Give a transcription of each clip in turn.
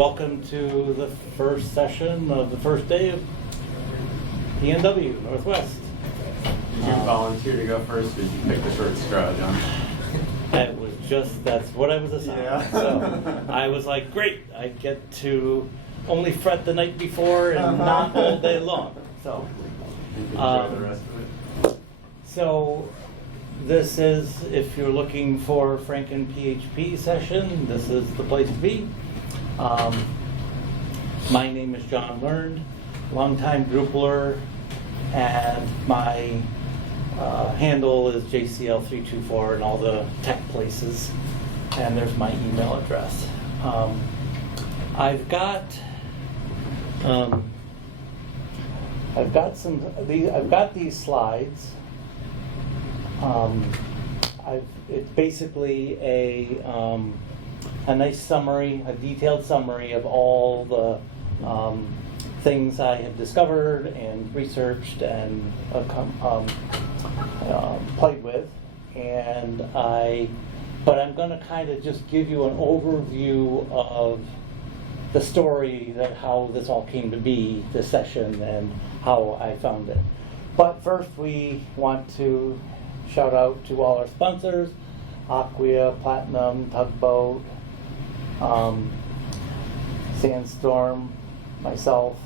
Welcome to the first session of the first day of PNW Northwest. Did you volunteer to go first, or did you pick the short straw, John? It was just, that's what I was assigned. Yeah. So I was like, great, I get to only fret the night before and not all day long. So, You can enjoy the rest of it. So this is, if you're looking for FrankenPHP session, this is the place to be. My name is John Learned, longtime Drupaler, and my handle is JCL324 in all the tech places, and there's my email address. I've got these slides. It's basically a nice summary, a detailed summary of all the things I have discovered and researched and played with, but I'm going to kind of just give you an overview of the story, that how this all came to be, this session, and how I found it. But first, we want to shout out to all our sponsors: Acquia, Platinum, Tugboat, Sandstorm, myself,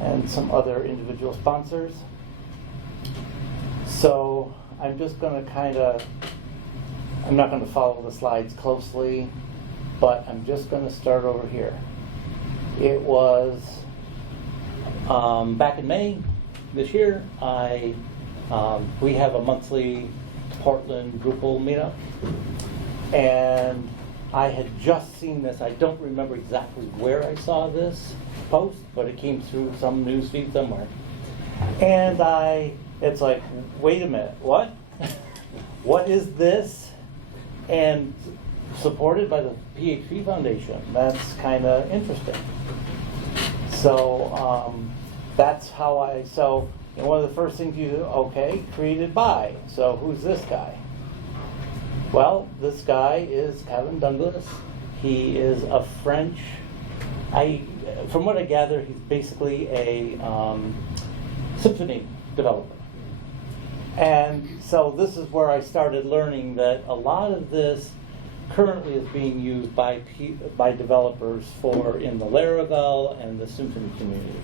and some other individual sponsors. So I'm just going to I'm not going to follow the slides closely, but I'm just going to start over here. It was back in May this year. We have a monthly Portland Drupal meetup, and I had just seen this. I don't remember exactly where I saw this post, but it came through some news feed somewhere. And it's like, wait a minute, what? What is this? And supported by the PHP Foundation. That's kind of interesting. So that's how one of the first things you do, okay, created by. So who's this guy? Well, this guy is Dunglas. He is a French, from what I gather, he's basically a Symfony developer. And so this is where I started learning that a lot of this currently is being used by developers in the Laravel and the Symfony community.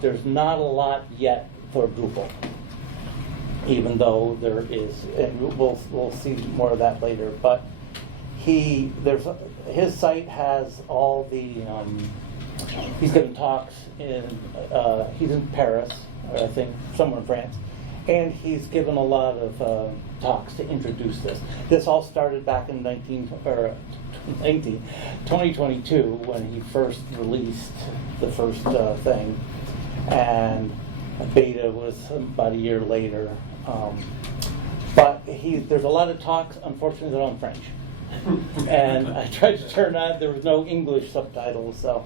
There's not a lot yet for Drupal, even though there is, and we'll see more of that later. But his site has all the he's given talks he's in Paris, or I think somewhere in France, and he's given a lot of talks to introduce this. This all started back in 2022 when he first released the first thing, and beta was about a year later. But there's a lot of talks. Unfortunately, they're all in French, and I tried to turn on. There was no English subtitles, so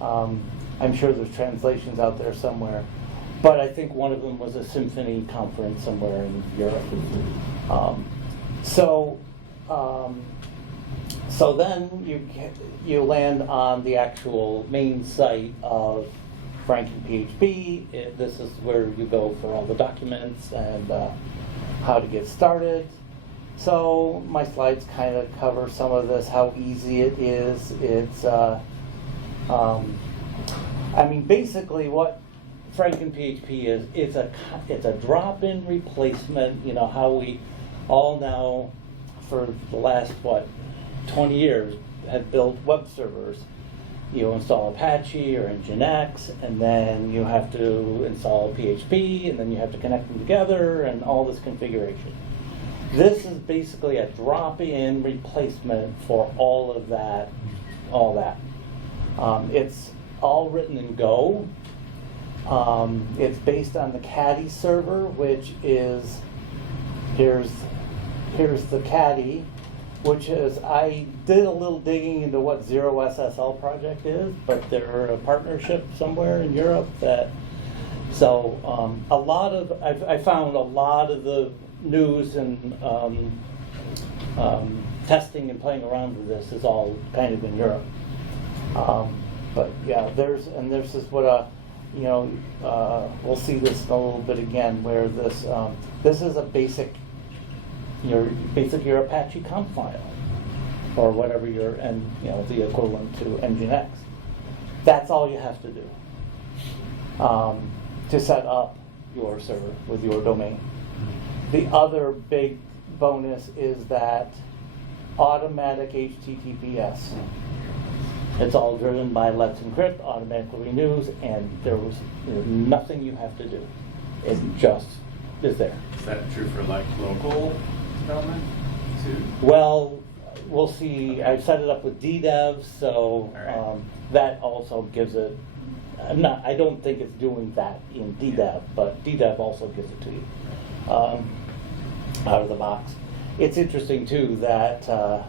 I'm sure there's translations out there somewhere. But I think one of them was a Symfony conference somewhere in Europe. So then you land on the actual main site of FrankenPHP. This is where you go for all the documents and how to get started. So my slides kind of cover some of this, how easy it is. It's, basically what FrankenPHP is, it's a drop-in replacement. You know how we all now, for the last 20 years, have built web servers. You install Apache or Nginx, and then you have to install PHP, and then you have to connect them together, and all this configuration. This is basically a drop-in replacement for all of that. It's all written in Go. It's based on the Caddy server, which is, here's the Caddy, which is, I did a little digging into what Zero SSL project is, but they're a partnership somewhere in Europe that, so I found a lot of the news and testing and playing around with this is all kind of in Europe. But yeah, this is what we'll see this in a little bit again, where this is a basic, your Apache comp file, or whatever the equivalent to Nginx. That's all you have to do to set up your server with your domain. The other big bonus is that automatic HTTPS. It's all driven by Let's Encrypt, automatically renews, and there's nothing you have to do. It just is there. Is that true for like local development too? Well, we'll see. Okay. I've set it up with DDEV, so Right. That also gives it. I don't think it's doing that in DDEV, but DDEV also gives it to you out of the box. It's interesting too that not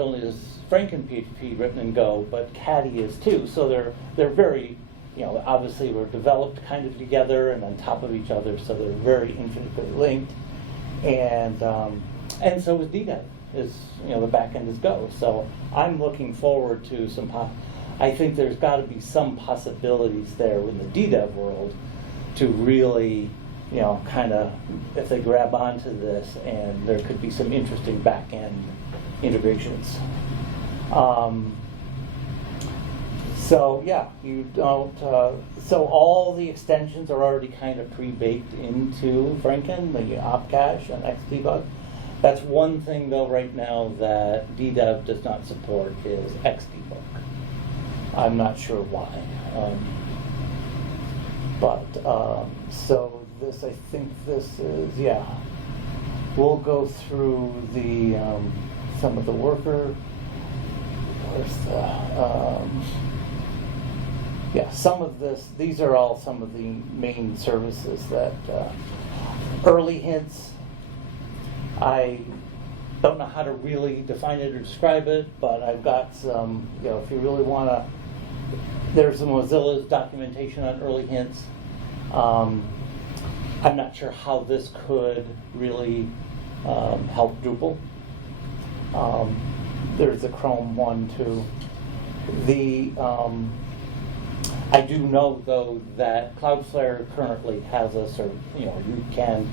only is FrankenPHP written in Go, but Caddy is too. So they're very, obviously we're developed kind of together and on top of each other, so they're very intricately linked. And so is DDEV. The back end is Go. So I'm looking forward to I think there's got to be some possibilities there in the DDEV world to really, kind of, if they grab onto this, and there could be some interesting back end integrations. So yeah, you don't. So all the extensions are already kind of pre-baked into Franken, the opcache and xdebug. That's one thing though right now that DDEV does not support is xdebug. I'm not sure why. So this, I think this is, we'll go through the some of the worker. Some of this, these are all some of the main services that early hints. I don't know how to really define it or describe it, but I've got some, if you really want to, there's some Mozilla's documentation on early hints. I'm not sure how this could really help Drupal. There's the Chrome one too. I do know though that Cloudflare currently has a sort of, you can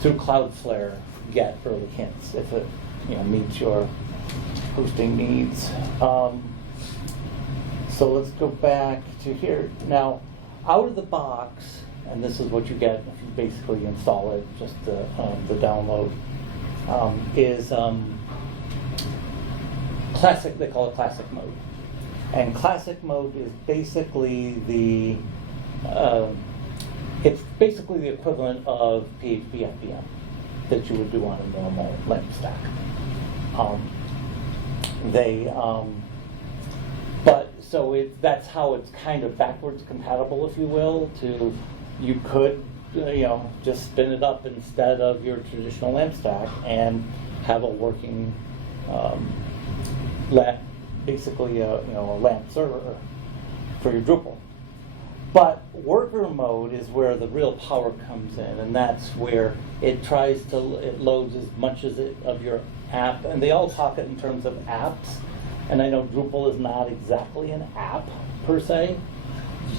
through Cloudflare get early hints if it meets your hosting needs. So let's go back to here. Now, out of the box, and this is what you get if you basically install it, just the download, is classic, they call it classic mode. And classic mode is basically it's basically the equivalent of PHP-FPM that you would do on a normal LAMP stack. That's how it's kind of backwards compatible, if you will. You could just spin it up instead of your traditional LAMP stack and have a working basically a LAMP server for your Drupal. But worker mode is where the real power comes in, and that's where it loads as much of your app, and they all talk it in terms of apps. And I know Drupal is not exactly an app per se,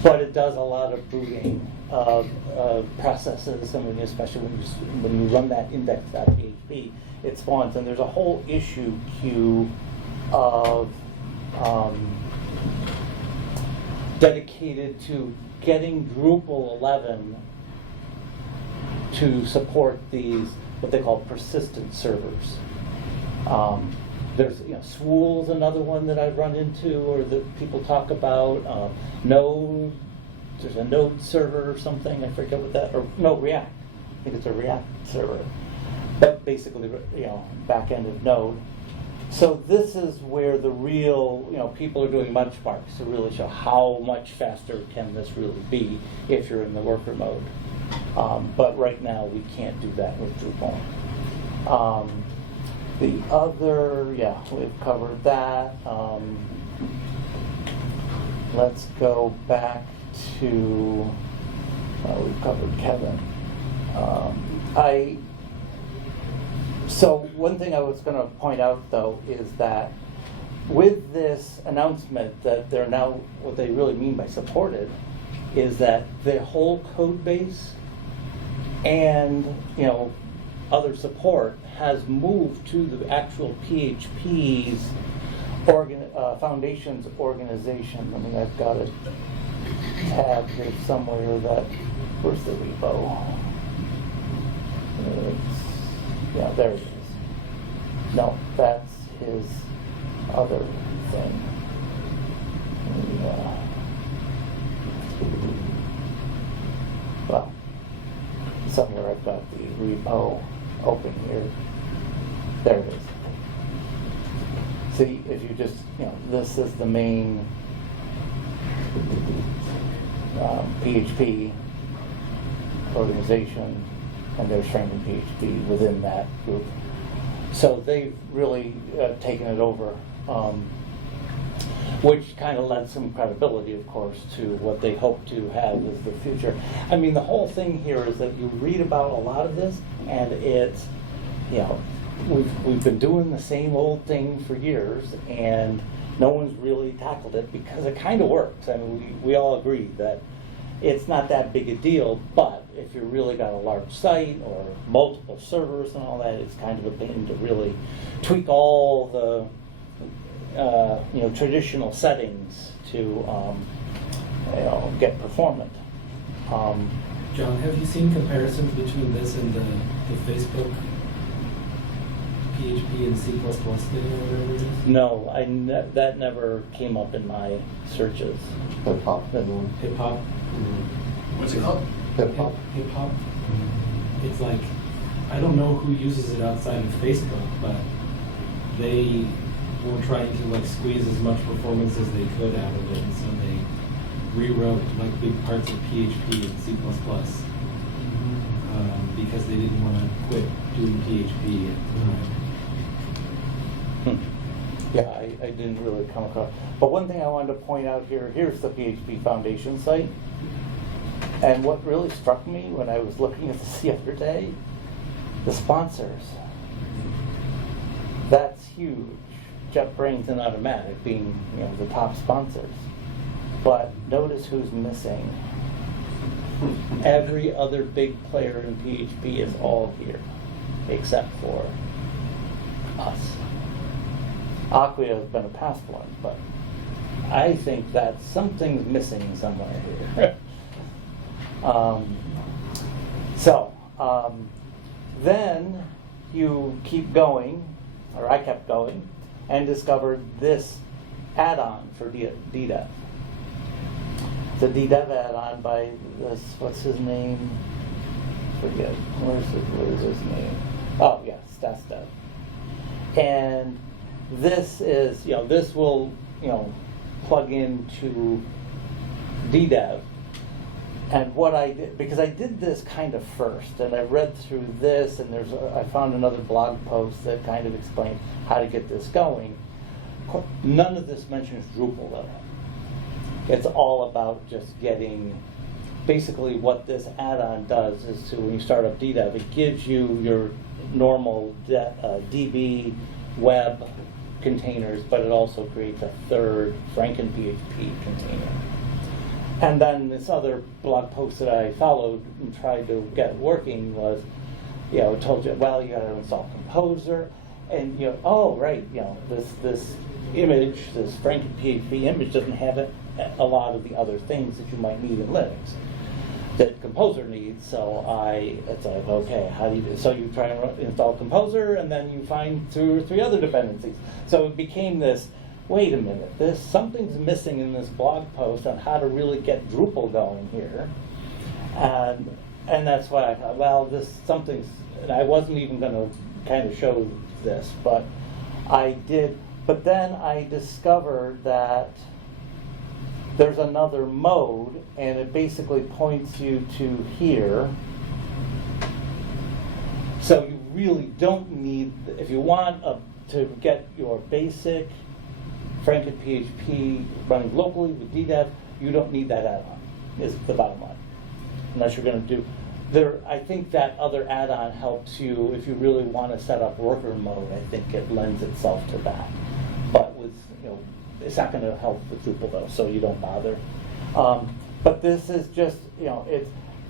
but it does a lot of booting of processes. I mean, especially when you run that index.php, it spawns, and there's a whole issue queue of dedicated to getting Drupal 11 to support these, what they call persistent servers. There's, Swool's another one that I've run into, or that people talk about. Node, there's a Node server or something, I forget what that, or no, React. I think it's a React server. But basically, back end of Node. So this is where the real, people are doing benchmarks to really show how much faster can this really be if you're in the worker mode. But right now we can't do that with Drupal. The other, we've covered that. Let's go back to, we've covered Kevin. So one thing I was going to point out though is that with this announcement that they're now, what they really mean by supported, is that their whole code base and, you know, other support has moved to the actual PHP's Foundation's organization. I mean, I've got it tabbed here somewhere that, where's the repo? Yeah, there it is. No, that's his other thing. Well, somewhere I've got the repo open here. There it is. See, if you just, you know, this is the main PHP organization, and there's FrankenPHP within that group. So they've really taken it over, which kind of lends some credibility, of course, to what they hope to have as the future. I mean, the whole thing here is that you read about a lot of this, and it's, you know, we've been doing the same old thing for years, and no one's really tackled it because it kind of works. I mean, we all agree that it's not that big a deal, but if you really got a large site or multiple servers and all that, it's kind of a pain to really tweak all the you know, traditional settings to you know, get performant. John, have you seen comparisons between this and the Facebook PHP and C++ thing or whatever it is? No, that never came up in my searches. Hip-hop. Hip-hop? What's it called? Hip-hop. Hip-hop? It's like, I don't know who uses it outside of Facebook, but they were trying to like squeeze as much performance as they could out of it, and so they rewrote like big parts of PHP and C++. Because they didn't want to quit doing PHP at the time. Yeah, I didn't really come across. But one thing I wanted to point out here, here's the PHP Foundation site. And what really struck me when I was looking at this the other day, the sponsors. That's huge. JetBrains and Automatic being, you know, the top sponsors. But notice who's missing. Every other big player in PHP is all here, except for us. Acquia has been a past one, but I think that something's missing somewhere here. Then you keep going, or I kept going, and discovered this add-on for DDEV. The DDEV add-on by this, what's his name? Forget. What is his name? Oh, yes, that's that. And this is, you know, this will, you know, plug into DDEV. And what I did, because I did this kind of first, and I read through this, and I found another blog post that kind of explained how to get this going. None of this mentions Drupal though. It's all about just getting, basically what this add-on does is to, when you start up DDEV, it gives you your normal DB web containers, but it also creates a third FrankenPHP container. And then this other blog post that I followed and tried to get working was, you know, it told you, well, you got to install Composer, and you know, oh right, you know, this image, this FrankenPHP image doesn't have a lot of the other things that you might need in Linux that Composer needs. So it's like, okay, how do you do? So you try and install Composer, and then you find 2 or 3 other dependencies. So it became this, wait a minute, something's missing in this blog post on how to really get Drupal going here. And that's why I thought, well, something's, and I wasn't even going to kind of show this, but I did. But then I discovered that there's another mode, and it basically points you to here. So you really don't need, if you want to get your basic FrankenPHP running locally with DDEV, you don't need that add-on, is the bottom line. Unless you're going to do, I think that other add-on helps you if you really want to set up worker mode. I think it lends itself to that. but with, it's not going to help with Drupal though, so you don't bother. But this is just,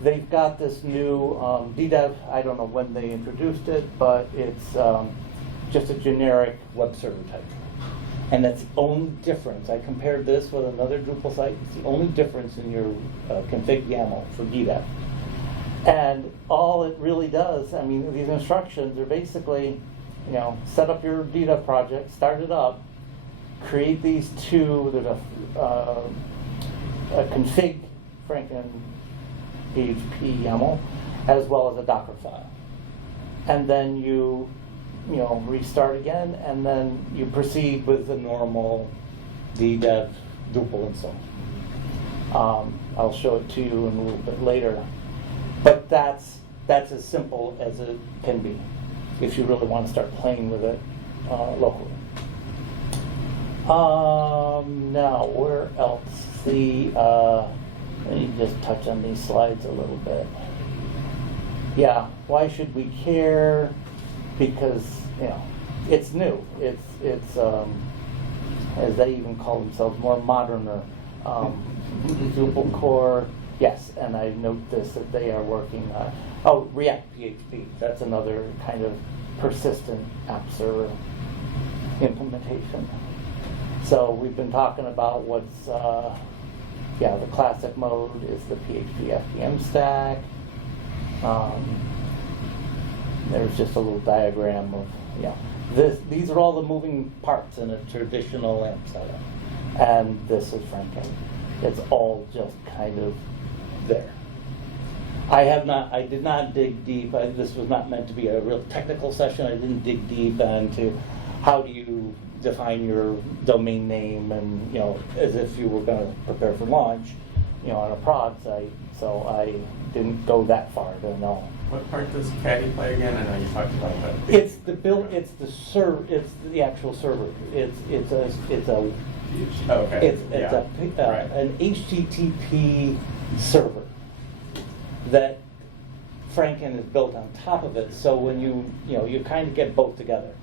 they've got this new DDEV. I don't know when they introduced it, but it's just a generic web server type. And that's the only difference. I compared this with another Drupal site. It's the only difference in your config YAML for DDEV. And all it really does, I mean, these instructions are basically, set up your DDEV project, start it up, create these two. There's a config FrankenPHP YAML as well as a Docker file, and then you restart again, and then you proceed with the normal DDEV Drupal install. I'll show it to you in a little bit later, but that's as simple as it can be if you really want to start playing with it locally. Now, where else? Let me just touch on these slides a little bit. Yeah, why should we care? Because it's new. It's as they even call themselves, more moderner. Drupal core, yes, and I note this that they are working on React PHP. That's another kind of persistent app server implementation. So we've been talking about what's the classic mode is the PHP-FPM stack. There's just a little diagram of these are all the moving parts in a traditional AMP setup, and this is Franken. It's all just kind of there. I did not dig deep. This was not meant to be a real technical session. I didn't dig deep into how do you define your domain name, and as if you were going to prepare for launch, on a prod site. So I didn't go that far to know. What part does Caddy play again? I know you talked about that. It's the build. It's the server. It's the actual server. It's a an HTTP server that Franken is built on top of it. So when you kind of get both together.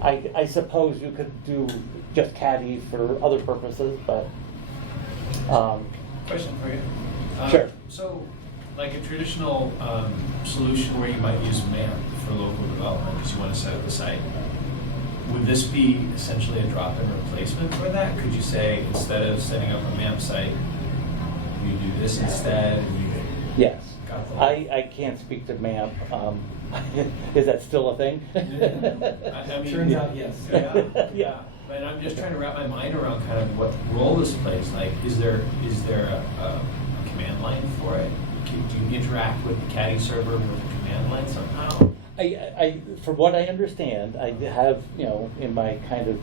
I suppose you could do just Caddy for other purposes, but question for you. Sure. So, like a traditional solution where you might use MAMP for local development because you want to set up the site, would this be essentially a drop-in replacement for that? Could you say, instead of setting up a MAMP site, you do this instead? And you yes. got the I can't speak to MAMP. Is that still a thing? I mean, Turns out, yes. Yeah. But I'm just trying to wrap my mind around kind of what role this plays. Like, is there a command line for it? Do you interact with the Caddy server with a command line somehow? From what I understand, I have, in my kind of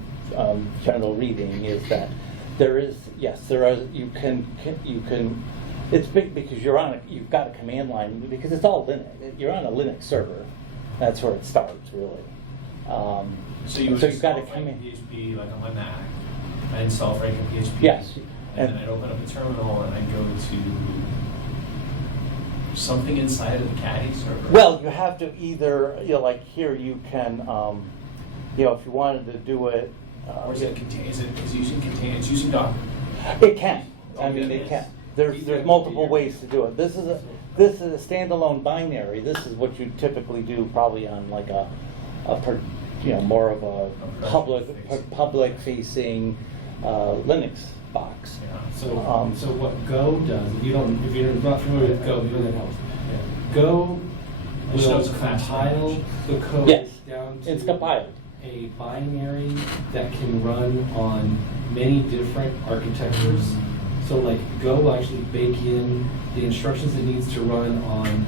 general reading, is that there are, you can, it's big because you've got a command line, because it's all Linux. You're on a Linux server. That's where it starts, really. So you've got a FrankenPHP like on my Mac. I install FrankenPHP. Yes. And then I'd open up a terminal and I'd go to something inside of the Caddy server. Well, you have to either, like here you can, if you wanted to do it. Or is it using container? It's using Docker. It can. I Okay. mean, it can. There's multiple ways to do it. This is a standalone binary. This is what you typically do probably on like more of a public-facing Linux box. Yeah. So what Go does, if you're not familiar with Go, maybe that helps. Go Just know will it's a fast compile language. the code Yes, down to it's compiled. a binary that can run on many different architectures. So like Go will actually bake in the instructions it needs to run on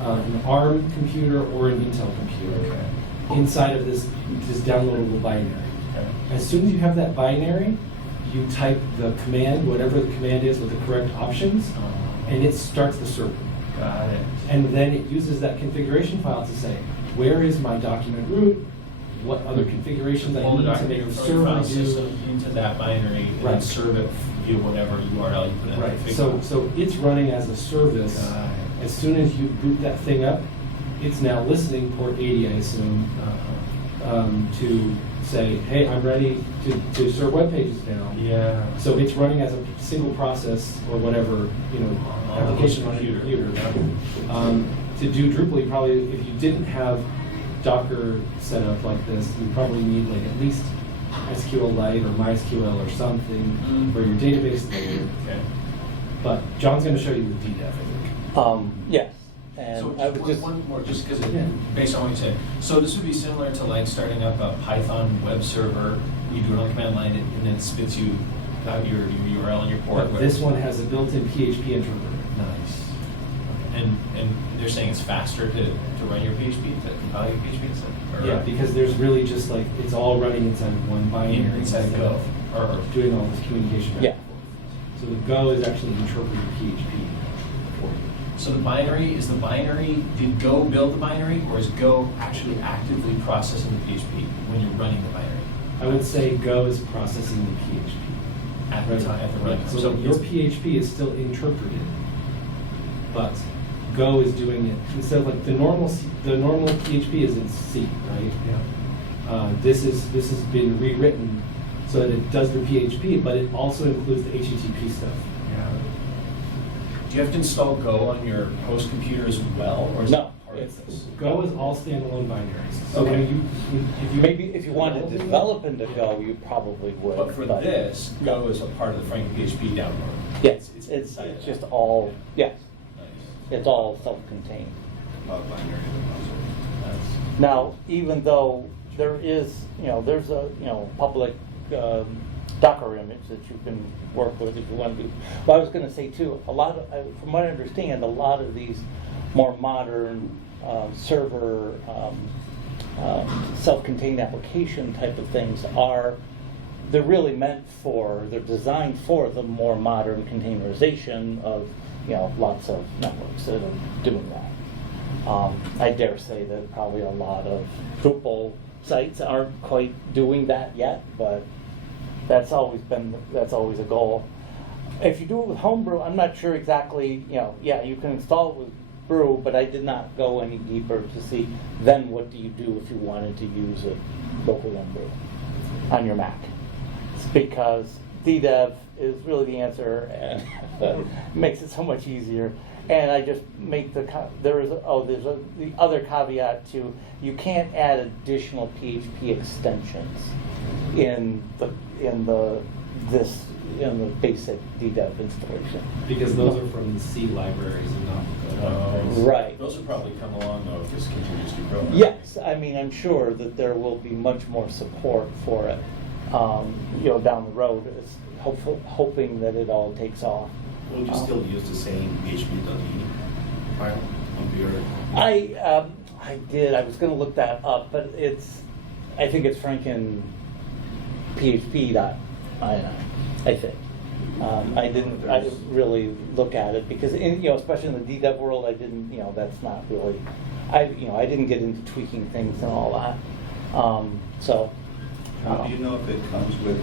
an ARM computer or an Intel computer inside of this downloadable binary. Okay. As soon as you have that binary, you type the command, whatever the command is with the correct options, and it starts the server. Got it. And then it uses that configuration file to say, where is my document root? What other configurations I Pull the need to make document the from your file server do? system into that binary and then Right. serve it via whatever URL you put in. Right. the So config file. it's running as a service. Got it. As soon as you boot that thing up, it's now listening, port 80, I assume, to say, hey, I'm ready to serve web pages now. Yeah. So it's running as a single process or whatever, application on your computer. To do Drupal, you probably, if you didn't have Docker set up like this, you probably need like at least SQLite or MySQL or something for your database layer. Okay. But John's going to show you the DDEV, I think. Yes, and So I would just, one more, just because Yeah. based on what you said. So this would be similar to like starting up a Python web server. You do it on the command line, and then it spits you out your URL and your port. But this one has a built-in PHP interpreter. Nice. And they're saying it's faster to run your PHP, to compile your PHP instead? Or Yeah, because there's really just like, it's all running inside one binary. inside instead Go. of Or doing all this communication back Yeah. and forth. So the Go is actually interpreting PHP for you. so the binary, did Go build the binary, or is Go actually actively processing the PHP when you're running the binary? I would say Go is processing the PHP. At the time, at the runtime. So your it's- PHP is still interpreted, but Go is doing it instead of like the normal PHP is in C, right? Yeah. This has been rewritten so that it does the PHP, but it also includes the HTTP stuff. Yeah. Do you have to install Go on your host computer as well, or is No, it part it's- of this? Go is all standalone binaries. So Okay. if you maybe if you wanted to develop into Go, you probably would. But for this, Go is a part of the FrankenPHP download. Yes, It's it's inside of just that. all, yes, Nice. it's all self-contained. Nice. Now, even though there is, there's a, public Docker image that you can work with if you want to. But I was going to say too, a lot of, from what I understand, a lot of these more modern server self-contained application type of things they're really they're designed for the more modern containerization of, lots of networks that are doing that. I dare say that probably a lot of Drupal sites aren't quite doing that yet, but that's always a goal. If you do it with Homebrew, I'm not sure exactly, you can install it with Brew, but I did not go any deeper to see then what do you do if you wanted to use a local Homebrew on your Mac. It's because DDEV is really the answer and makes it so much easier. And I just make the the other caveat too. You can't add additional PHP extensions in the basic DDEV installation. because those are from the C libraries and not the Right. Those will probably come along though if this continues to grow. Yes, I mean, I'm sure that there will be much more support for it, down the road. It's hoping that it all takes off. Would you still use the same PHP.ini file on your? I did. I was going to look that up, but I think it's FrankenPHP. I think. I didn't really look at it because especially in the DDEV world, I didn't. That's not really. I didn't get into tweaking things and all that. So. Do you know if it comes with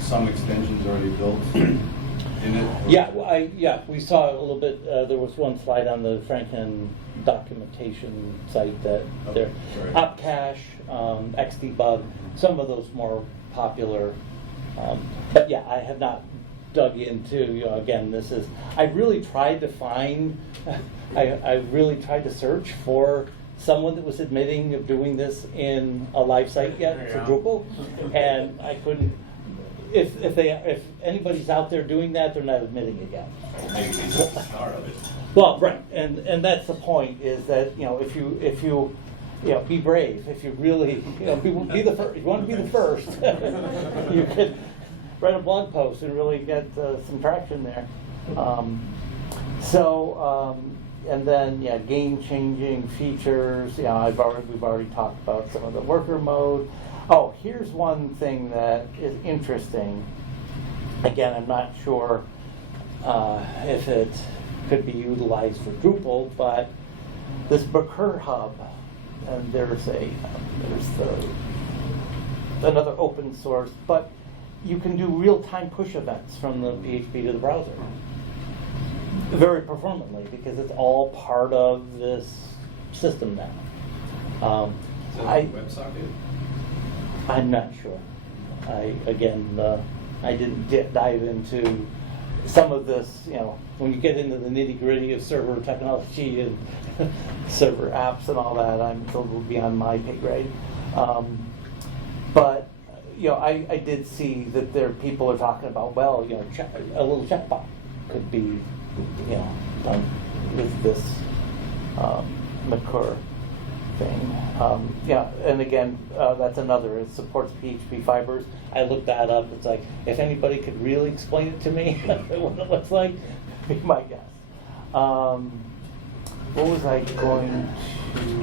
some extensions already built in it? Yeah, we saw a little bit. There was one slide on the Franken documentation site that Okay, there, sorry. Opcache, Xdebug, some of those more popular. But yeah, I have not dug into. Again, I really tried to find. I really tried to search for someone that was admitting of doing this in a live site yet for Drupal, and I couldn't. If anybody's out there doing that, they're not admitting it yet. Maybe they just the start of it. Well, right, and that's the point is that if you be brave. If you really be the first, if you want to be the first, you could write a blog post and really get some traction there. And then game-changing features. We've already talked about some of the worker mode. Oh, here's one thing that is interesting. Again, I'm not sure if it could be utilized for Drupal, but this Booker Hub, and there's another open source, but you can do real-time push events from the PHP to the browser. Very performantly, because it's all part of this system now. Is that on WebSocket? I'm not sure. I didn't dive into some of this, when you get into the nitty gritty of server technology and server apps and all that, I'm a little beyond my pay grade. But I did see that people are talking about, well, a little checkbox could be, done with this Mercure thing. And again, that's another. It supports PHP fibers. I looked that up. It's like, if anybody could really explain it to me, what it looks like, be my guess. What was I going to?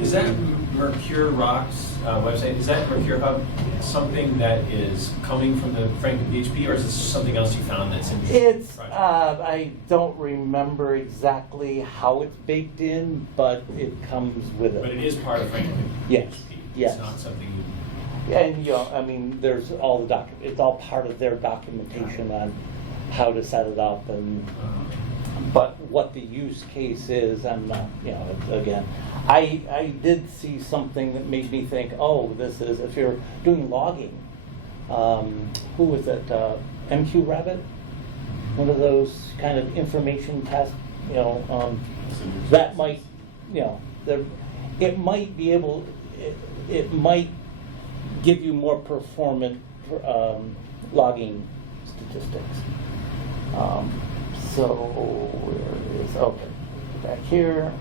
Is that Mercure Rock's website? Is that Mercure Hub something that is coming from the FrankenPHP, or is this something else you found that's in the It's, project? I don't remember exactly how it's baked in, but it comes with it. But it is part of FrankenPHP. Yes, yes. It's not something you... And, there's all the it's all part of their documentation on how to set it up and, but what the use case is, I'm not, again, I did see something that made me think, oh, this is, if you're doing logging, who was it, MQ Rabbit? One of those kind of information tests, that might, it might be able, it might give you more performant logging statistics. So where is, okay, back here.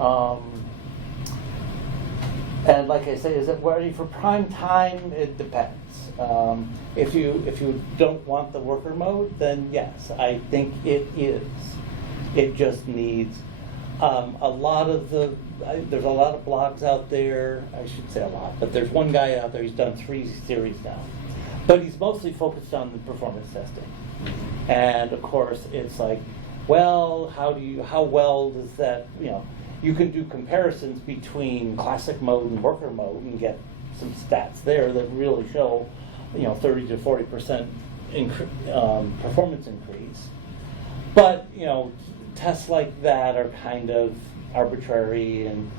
And like I say, is it ready for prime time? It depends. If you don't want the worker mode, then yes, I think it is. It just needs there's a lot of blogs out there. I should say a lot, but there's one guy out there. He's done 3 series now, but he's mostly focused on the performance testing. And of course, it's like, well, how well does that, you can do comparisons between classic mode and worker mode and get some stats there that really show, 30 to 40% performance increase. But, tests like that are kind of arbitrary, and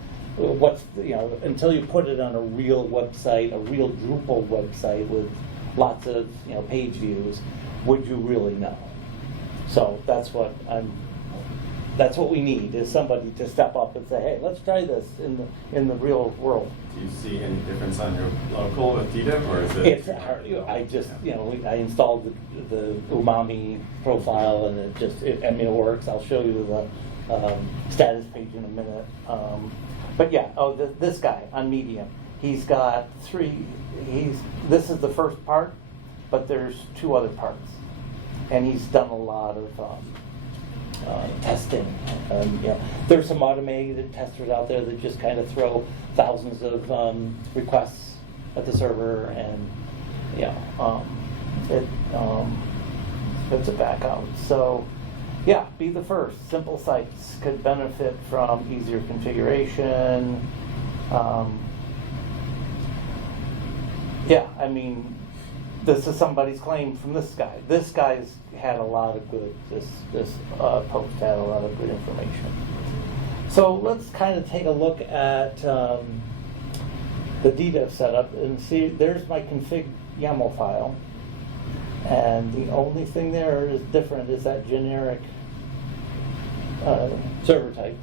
until you put it on a real website, a real Drupal website with lots of, page views, would you really know? So that's what we need, is somebody to step up and say, hey, let's try this in the real world. Do you see any difference on your local with DDEV, or is it? It's hard. I just, I installed the Umami profile, and it works. I'll show you the status page in a minute. But yeah, this guy on Medium, he's got 3. This is the first part, but there's 2 other parts, and he's done a lot of testing. There's some automated testers out there that just kind of throw thousands of requests at the server, and it's a back out. So yeah, be the first. Simple sites could benefit from easier configuration. This is somebody's claim from this guy. This guy's had a lot of good, this post had a lot of good information. So let's kind of take a look at the DDEV setup and see, there's my config YAML file. And the only thing there is different is that generic server type.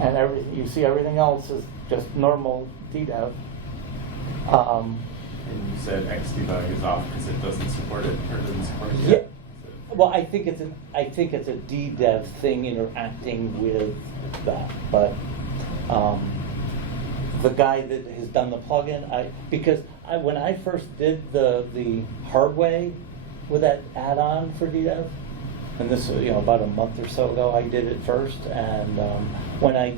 And you see everything else is just normal DDEV. And you said Xdebug is off because it doesn't support it, or doesn't support it yet? Yeah. Well, I think it's a DDEV thing interacting with that, but the guy that has done the plugin, when I first did the hard way with that add-on for DDEV, and this was about a month or so ago, I did it first, and when I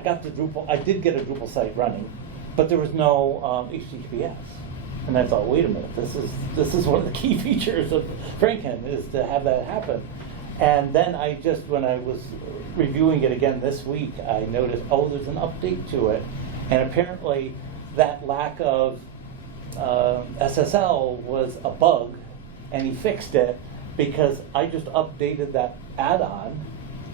got the Drupal, I did get a Drupal site running, but there was no HTTPS. And I thought, wait a minute, this is one of the key features of Franken, is to have that happen. And then when I was reviewing it again this week, I noticed, there's an update to it. And apparently that lack of SSL was a bug, and he fixed it because I just updated that add-on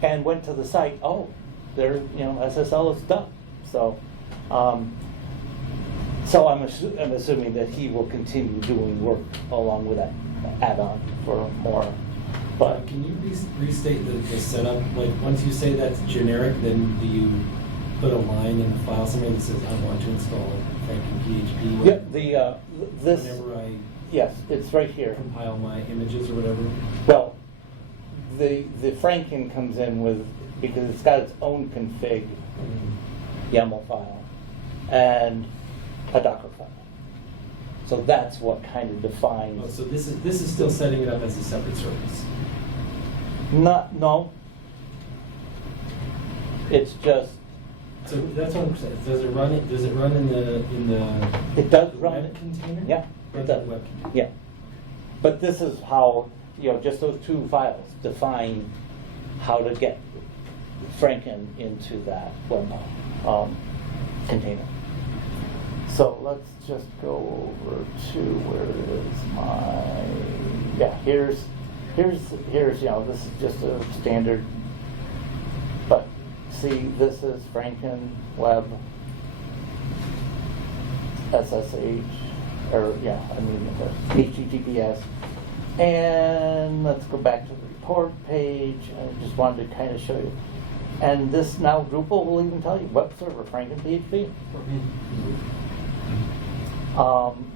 and went to the site, SSL is done. So So I'm assuming that he will continue doing work along with that add-on for more, but. Can you restate the setup? Like, once you say that's generic, then do you put a line in the file somewhere that says, I want to install FrankenPHP? Yeah, this, Whenever I yes, it's right here. compile my images or whatever? Well, the Franken comes in with, because it's got its own config YAML file and a Docker file. So that's what kind of Oh, defines. so this is still setting it up as a separate service? No. It's just, So that's what I'm saying. Does it run in the it does run web it. container? Yeah, it Runs does. in the web container. Yeah. But this is how, just those two files define how to get Franken into that web container. So let's just go over to where is here's, this is just a standard, but see, this is Franken web SSH, or HTTPS. And let's go back to the report page. I just wanted to kind of show you. And this now, Drupal will even tell you, web server, FrankenPHP.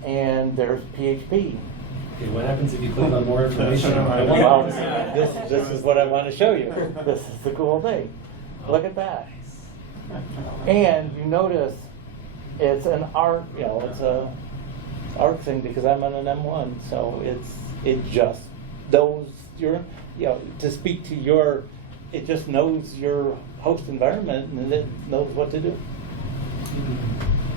And there's PHP. Okay, what happens if you click on more information? Well, this is what I want to show you. This is the cool thing. Look at that. And you notice it's an ARC, it's a ARC thing because I'm on an M1, so it just knows your, to speak to your, it just knows your host environment and it knows what to do.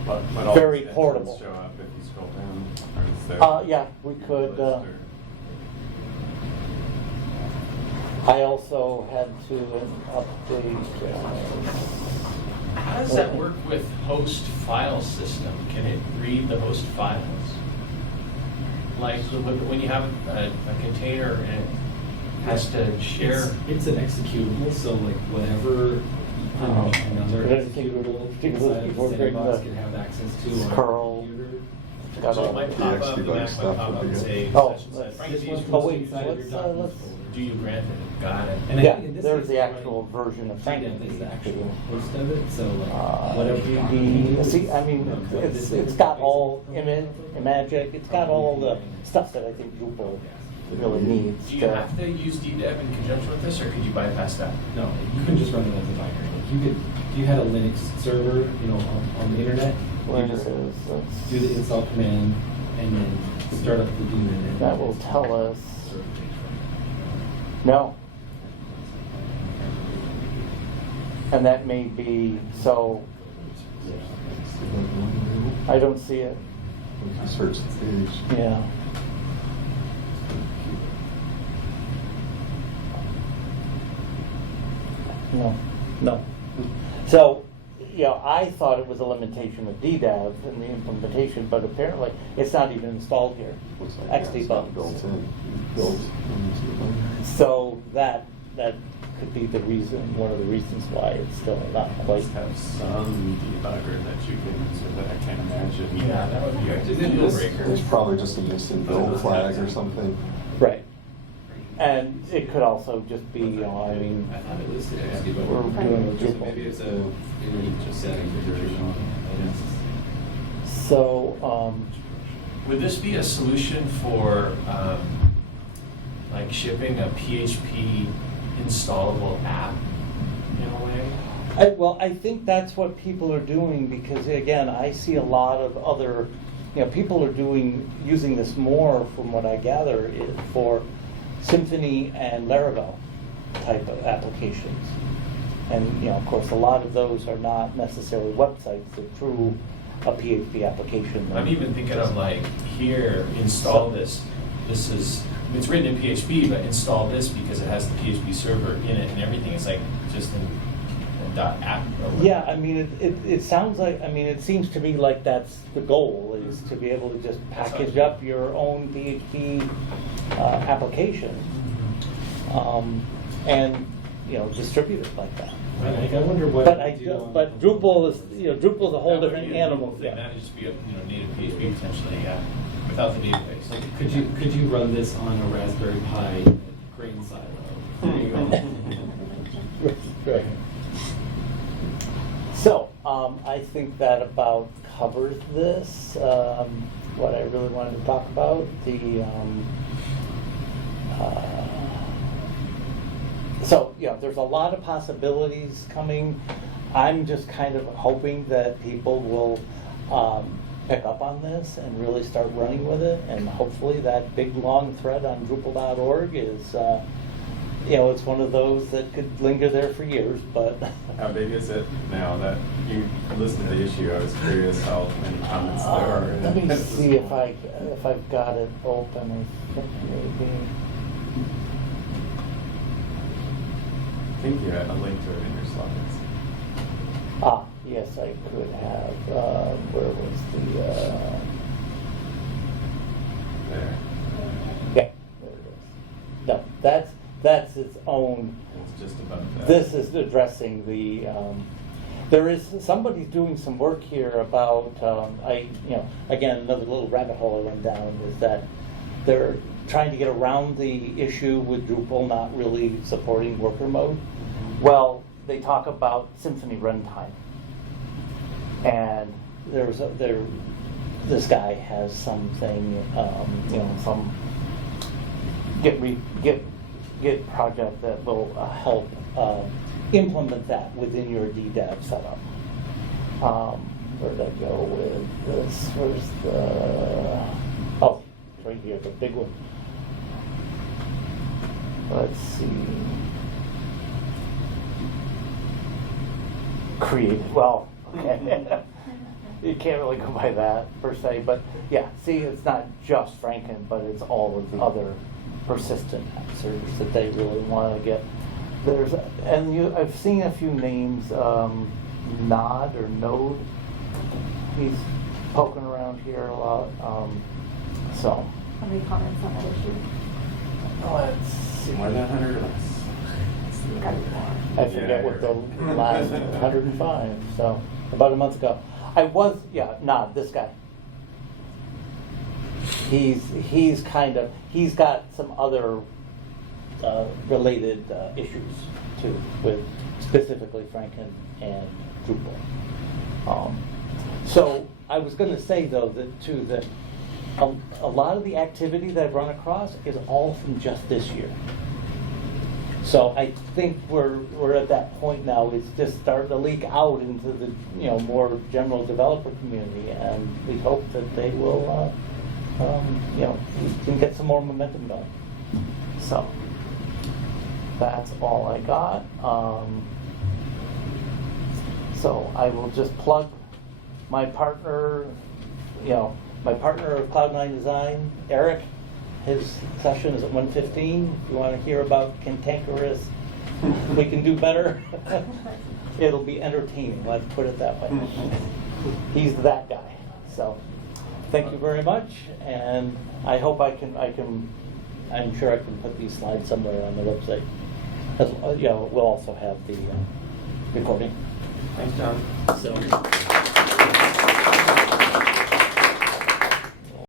But all Very these portable. extras show up if you scroll down. Or is there Yeah, we could. list or- I also had to update. How does that work with host file system? Can it read the host files? Like when you have a container and it has to share. It's an executable, so like whatever another executable inside of the sandbox can have access to on curl. a computer. Got So it all might the pop up, PHP the Mac might stuff pop would up be and good. say, Oh, such and such. This Frankie, one these Oh, goes wait, inside of your let's, documents let's- folder. do you grant it? Got it. And I Yeah, think in this there's case, the right, actual version of GDEV is the actual FrankenPHP. host of it, so like whatever. See, I mean, it's got all Imagic, it's got all the stuff that I think Drupal really needs. Do you have to use DDEV in conjunction with this, or could you bypass that? No, you can just run it as a binary. Like if you had a Linux server, on the internet, Where you it just is, do the install command and then start up the daemon. And that will tell us, server page for you. no. And that may be, so, I don't see it, If you search the page. yeah. No. So, I thought it was a limitation of DDEV in the implementation, but apparently it's not even installed here. Looks like XD it's not bugs. built in. Built into the binary. So that could be the reason, one of the reasons why it's still not quite. Must have some debugger that you can use, but I can't imagine. Yeah, that would be a Deal deal breaker. There's probably just a missing build flag or something. Right. And it could also just be, I mean, I thought it listed Yeah. XD, but we're doing just Drupal. maybe it's a just setting for version. So, Would this be a solution for like shipping a PHP installable app in a way? well, I think that's what people are doing because again, I see a lot of other, people are using this more from what I gather for Symfony and Laravel type of applications. And, of course, a lot of those are not necessarily websites, they're through a PHP application. I'm even thinking of like here, install this. It's written in PHP, but install this because it has the PHP server in it and everything. It's like just in .app or whatever. Yeah, I mean, it sounds like, it seems to me like that's the goal, is to be able to just package up your own PHP application and, distribute it like that. I wonder what. But they do on- but Drupal is, Drupal's a whole That would different be a animal. thing. That would just be a, native PHP potentially, yeah, without the database. Like, could you run this on a Raspberry Pi grain silo? There you go. Right. So, I think that about covers this. What I really wanted to talk about, so, there's a lot of possibilities coming. I'm just kind of hoping that people will pick up on this and really start running with it, and hopefully that big long thread on Drupal.org is, it's one of those that could linger there for years, but. How big is it now that you listened to the issue? I was curious how many comments there are. Let me see if I've got it open. I think maybe. I think you had a link to it in your slides. Ah, yes, I could have. Where was the? There. Yeah, there it is. No, that's its own. It's just about that. This is addressing the. There is somebody's doing some work here about. Again, another little rabbit hole I went down is that they're trying to get around the issue with Drupal not really supporting worker mode. Well, they talk about Symfony runtime, and this guy has something, some Git project that will help implement that within your DDEV setup. Where did I go with this? Where's the? Oh, right here, the big one. Let's see. Create, well, okay. You can't really go by that per se, but yeah, see, it's not just Franken, but it's all of the other persistent answers that they really want to get. I've seen a few names, Nod or Node. He's poking around here a lot. So. How many comments on that issue? Let's see. More than 100 or less. Gotta be more. I forget what the last 105, so about a month ago. Nod, this guy. He's got some other related issues too, with specifically Franken and Drupal. So I was going to say though that a lot of the activity that I've run across is all from just this year. So I think we're at that point now. It's just starting to leak out into the more general developer community, and we hope that they will we can get some more momentum going. So that's all I got. So I will just plug my partner, my partner of Cloud9 Design, Eric. His session is at 1:15. If you want to hear about cantankerous, we can do better. It'll be entertaining. Let's put it that way. He's that guy. So, thank you very much, and I hope I can. I'm sure I can put these slides somewhere on the website. We'll also have the recording. Thanks, John. So.